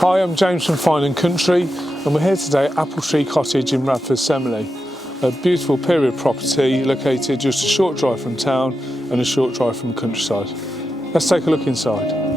Hi, I'm James from Fine & Country and we're here today at Appletree Cottage in Radford Semele, a beautiful period property located just a short drive from town and a short drive from the countryside. Let's take a look inside.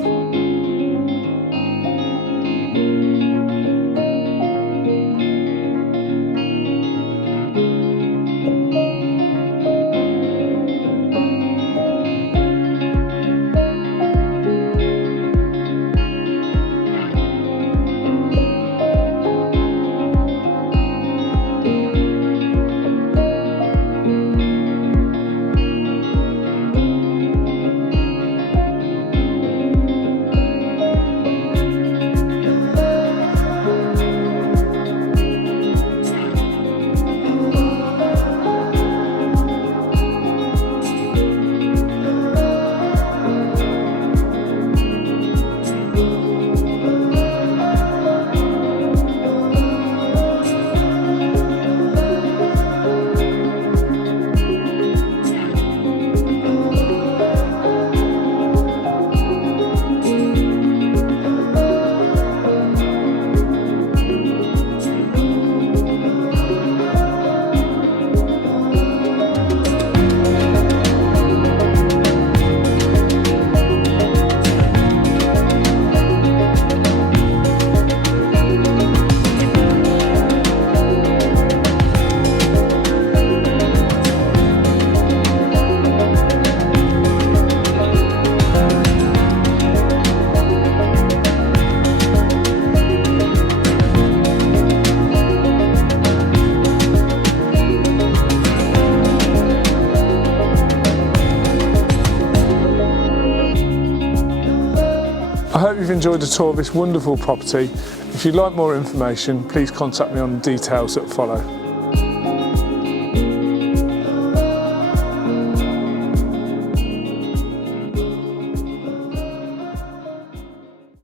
I hope you've enjoyed the tour of this wonderful property. If you'd like more information, please contact me on the details that follow.